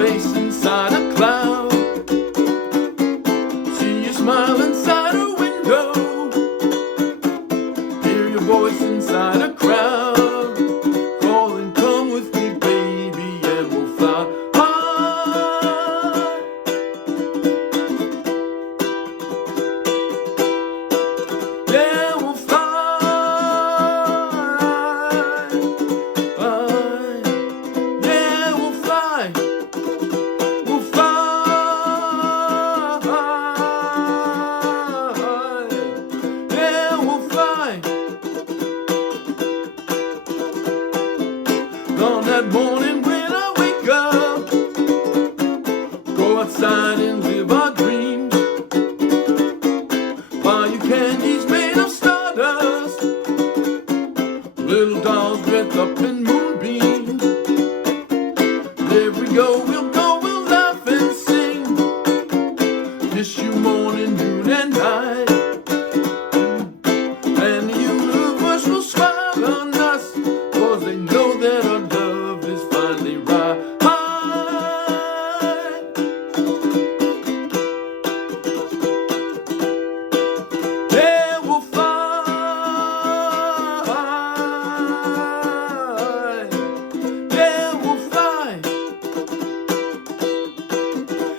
face inside a cloud. See you smile inside a window. Hear your voice inside a crowd. Calling, come with me, baby, and we'll fly high. Yeah, we'll fly high. Yeah, we'll fly. We'll fly high. Yeah, we'll fly. On that morning when I wake up, go outside and live our dreams. Buy you candies made of stardust, little dolls dressed up in moonbeams. There we go, we'll laugh and sing. Kiss you morning, noon, and night. And the universe will smile on us, 'cause they know that our love is finally right. Yeah, we'll fly. Yeah, we'll fly.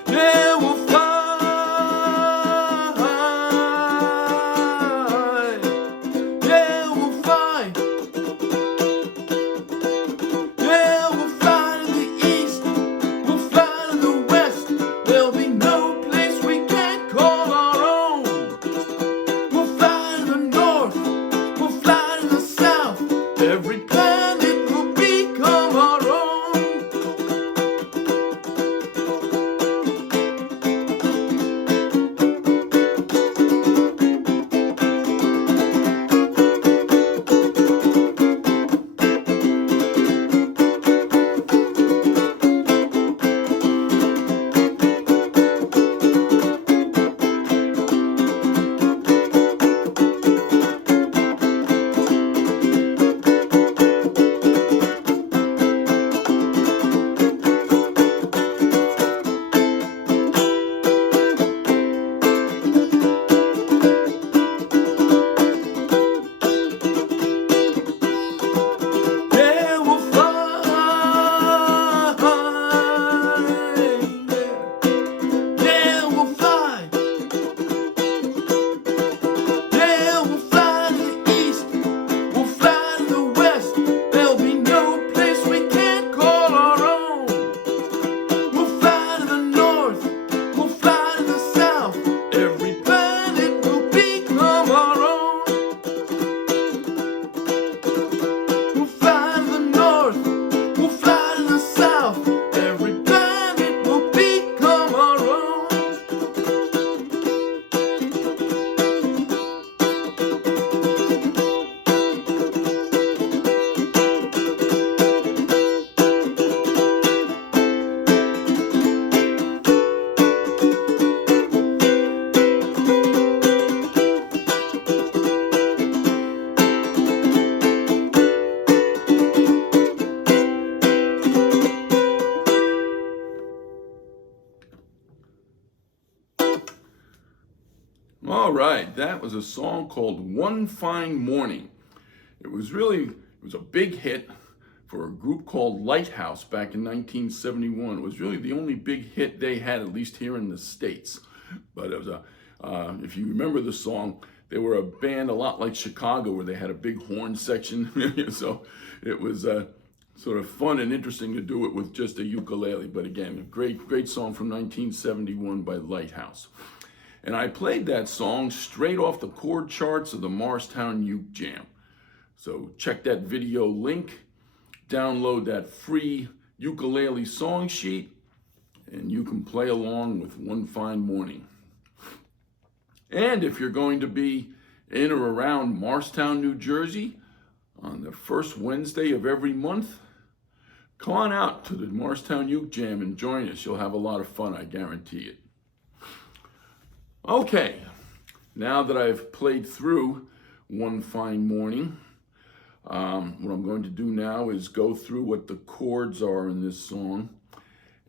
Yeah, we'll fly. Yeah, we'll fly. Yeah, we'll fly to the east, we'll fly to the west. There'll be no place we can't call our own. We'll fly to the north, we'll fly to the south. Every planet will become our own. Yeah, we'll fly. Yeah, we'll fly. Yeah, we'll fly to the east, we'll fly to the west. There'll be no place we can't call our own. We'll fly to the north, we'll fly to the south. Every planet will become our own. We'll fly to the north, we'll fly to the south. Every planet will become our own. All right, that was a song called One Fine Morning. It was a big hit for a group called Lighthouse back in 1971. It was really the only big hit they had, at least here in the States. But it was if you remember the song, they were a band a lot like Chicago, where they had a big horn section. So it was sort of fun and interesting to do it with just a ukulele. But again, a great song from 1971 by Lighthouse. And I played that song straight off the chord charts of the Morristown Uke Jam. So check that video link, download that free ukulele song sheet, and you can play along with One Fine Morning. And if you're going to be in or around Morristown, New Jersey, on the first Wednesday of every month, come on out to the Morristown Uke Jam and join us. You'll have a lot of fun, I guarantee it. Okay, now that I've played through One Fine Morning, what I'm going to do now is go through what the chords are in this song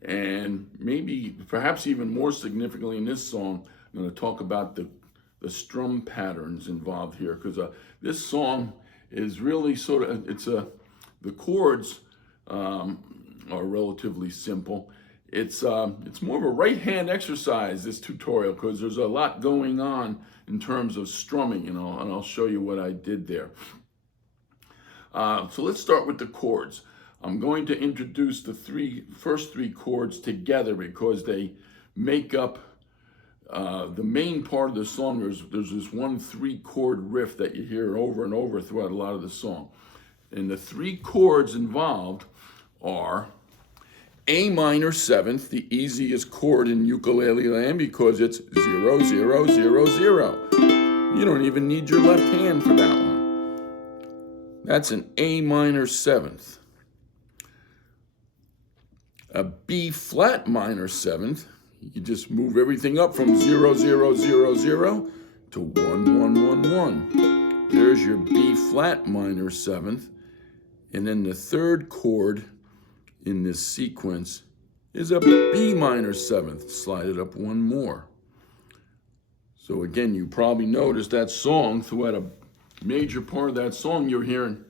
And maybe, perhaps even more significantly in this song, I'm going to talk about the strum patterns involved here, because this song is really sort of, the chords are relatively simple. It's more of a right hand exercise, this tutorial, because there's a lot going on in terms of strumming, and I'll show you what I did there. So let's start with the chords. I'm going to introduce the first three chords together because they make up the main part of the song. There's this one 3-chord riff that you hear over and over throughout a lot of the song. And the 3 chords involved are A minor 7th, the easiest chord in ukulele land because it's 0, 0, 0, 0. You don't even need your left hand for that one. That's an A minor 7th. A B flat minor 7th, you just move everything up from 0, 0, 0, 0 to 1, 1, 1, 1. There's your B flat minor 7th. And then the third chord in this sequence is a B minor 7th. Slide it up one more. So again, you probably noticed that song, throughout a major part of that song, you're hearing.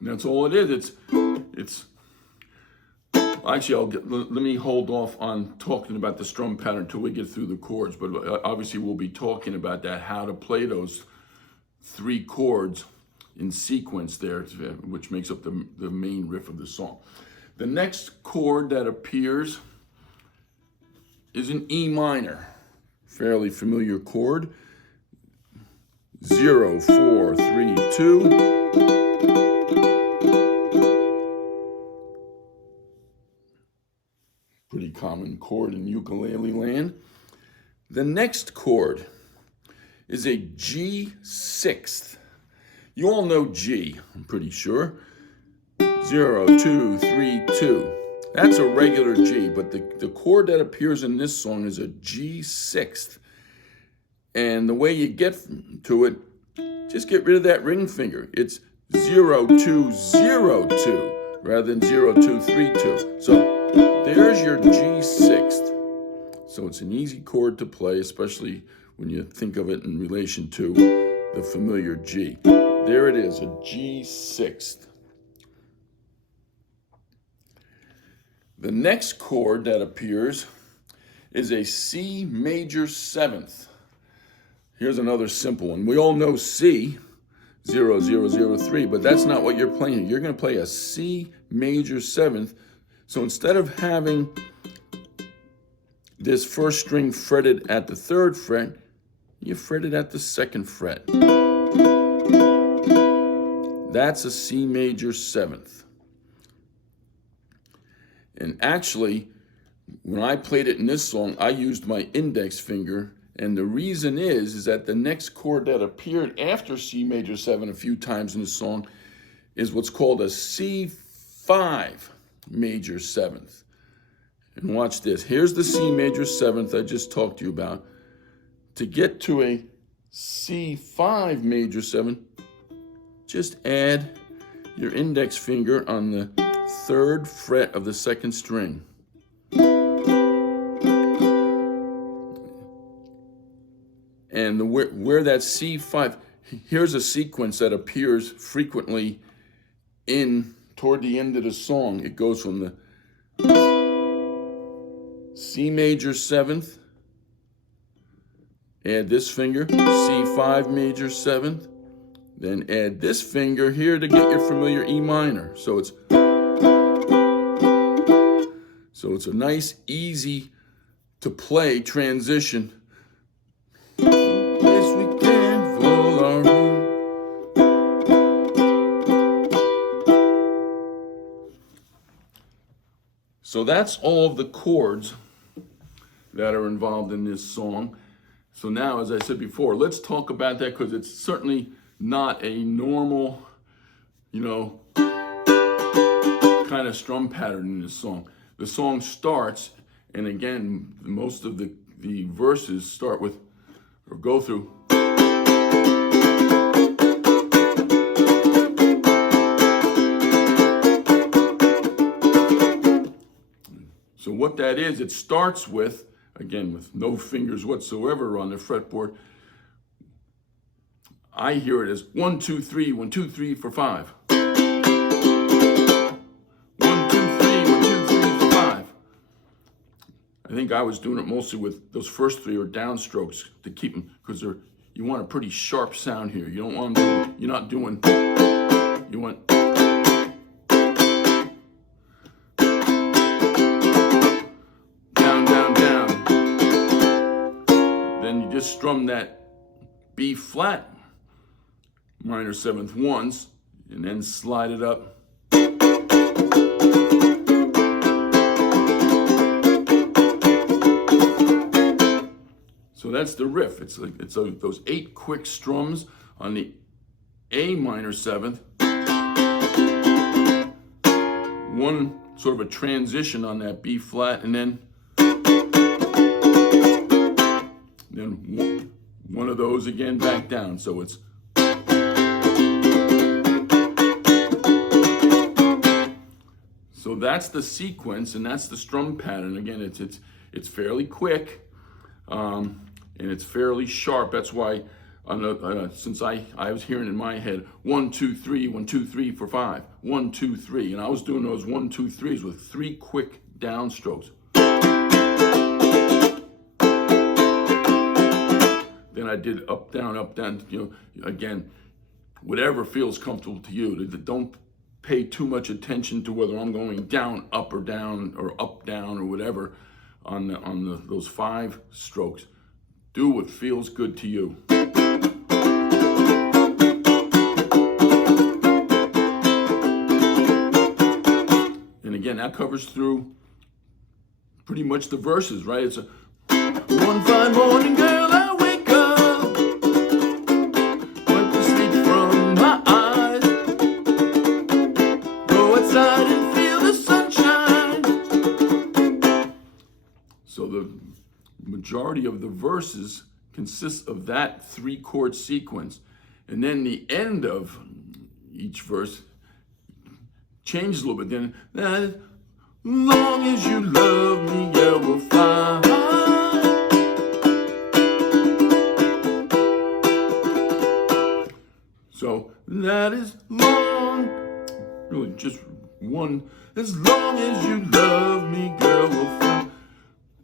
That's all it is. It's actually, let me hold off on talking about the strum pattern until we get through the chords, but obviously we'll be talking about that, how to play those 3 chords in sequence there, which makes up the main riff of the song. The next chord that appears is an E minor, fairly familiar chord. 0, 4, 3, 2. Pretty common chord in ukulele land. The next chord is a G6. You all know G, I'm pretty sure. 0, 2, 3, 2. That's a regular G, but the chord that appears in this song is a G6. And the way you get to it, just get rid of that ring finger. It's 0, 2, 0, 2 rather than 0, 2, 3, 2. So there's your G6th. So it's an easy chord to play, especially when you think of it in relation to the familiar G. There it is, a G6th. The next chord that appears is a C major 7th. Here's another simple one. We all know C, 0, 0, 0, 3, but that's not what you're playing. You're going to play a C major 7th. So instead of having this first string fretted at the 3rd fret, you fret it at the 2nd fret. That's a C major 7th. And actually, when I played it in this song, I used my index finger. And the reason is that the next chord that appeared after C major 7 a few times in the song is what's called a C5 major 7th. And watch this. Here's the C major 7th I just talked to you about. To get to a C5 major 7, just add your index finger on the 3rd fret of the 2nd string. And where that C5, here's a sequence that appears frequently toward the end of the song. It goes from the C major 7th, add this finger, C5 major 7th, then add this finger here to get your familiar E minor. So it's a nice, easy to play transition. Yes, we can fool our own. So that's all of the chords that are involved in this song. So now, as I said before, let's talk about that, because it's certainly not a normal, kind of strum pattern in this song. The song starts, and again, most of the verses start with, or go through. what that is, it starts with, again, with no fingers whatsoever on the fretboard. I hear it as 1, 2, 3, 1, 2, 3, 4, 5. 1, 2, 3, 1, 2, 3, 4, 5. I think I was doing it mostly with those first three or downstrokes to keep them, because you want a pretty sharp sound here. You don't want them, you're not doing, you want, down, down, down. Then you just strum that B flat minor 7th once, and then slide it up. So that's the riff. It's those 8 quick strums on the A minor 7th, one sort of a transition on that B flat, and then one of those again back down. So it's so that's the sequence, and that's the strum pattern. Again, it's fairly quick. And it's fairly sharp. That's why, since I was hearing in my head 1, 2, 3, 1, 2, 3, 4, 5, 1, 2, 3, and I was doing those 1, 2, 3s with 3 quick downstrokes. Then I did up, down. You know, again, whatever feels comfortable to you. Don't pay too much attention to whether I'm going down, up, or down, or up, down, or whatever on those 5 strokes. Do what feels good to you. And again, that covers through pretty much the verses, right? It's a one fine morning, girl, I wake up, wipe the sleep from my eyes, go outside and feel the sunshine. So the majority of the verses consists of that 3-chord sequence, and then the end of each verse changes a little bit. Then, as long as you love me, yeah, we'll fly. So that is long, really just one. As long as you love me, girl, we'll fly.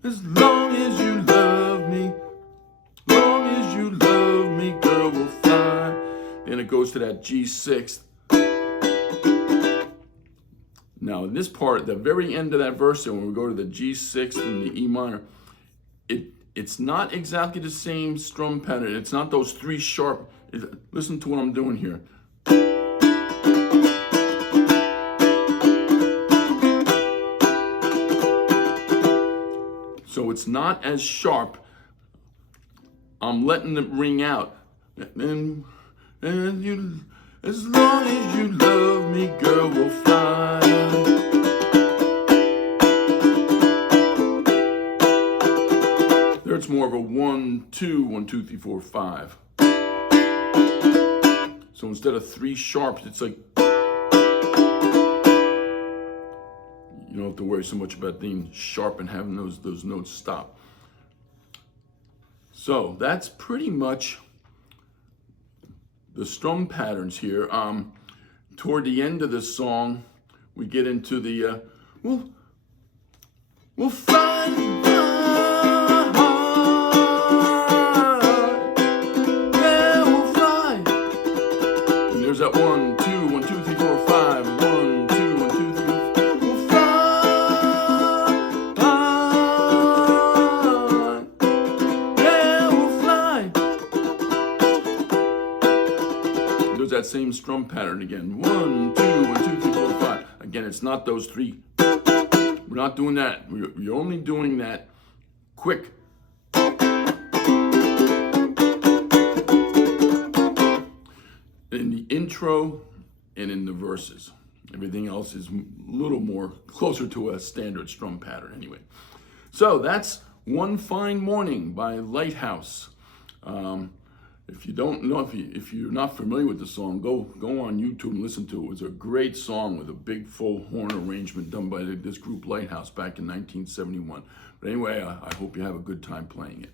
As long as you love me, long as you love me, girl, we'll fly. Then it goes to that G6. Now, in this part, the very end of that verse, when we go to the G6 and the E minor, it's not exactly the same strum pattern. It's not those 3 sharp. Listen to what I'm doing here. So it's not as sharp. I'm letting it ring out. And you, as long as you love me, girl, we'll fly. There it's more of a 1, 2, 1, 2, 3, 4, 5. So instead of 3 sharps, it's like, you don't have to worry so much about being sharp and having those notes stop. So that's pretty much the strum patterns here. Toward the end of the song, we get into the we'll fly, yeah, we'll fly. And there's that 1, 2, 1, 2, 3, 4, 5. 1, 2, 1, 2, 3, 4. We'll fly, yeah, we'll fly. There's that same strum pattern again. 1, 2, 1, 2, 3, 4, 5. Again, it's not those 3. We're not doing that. We're only doing that quick. In the intro and in the verses. Everything else is a little more closer to a standard strum pattern anyway. So that's One Fine Morning by Lighthouse. If you don't know, if you're not familiar with the song, go on YouTube and listen to it. It was a great song with a big full horn arrangement done by this group Lighthouse back in 1971. But anyway, I hope you have a good time playing it.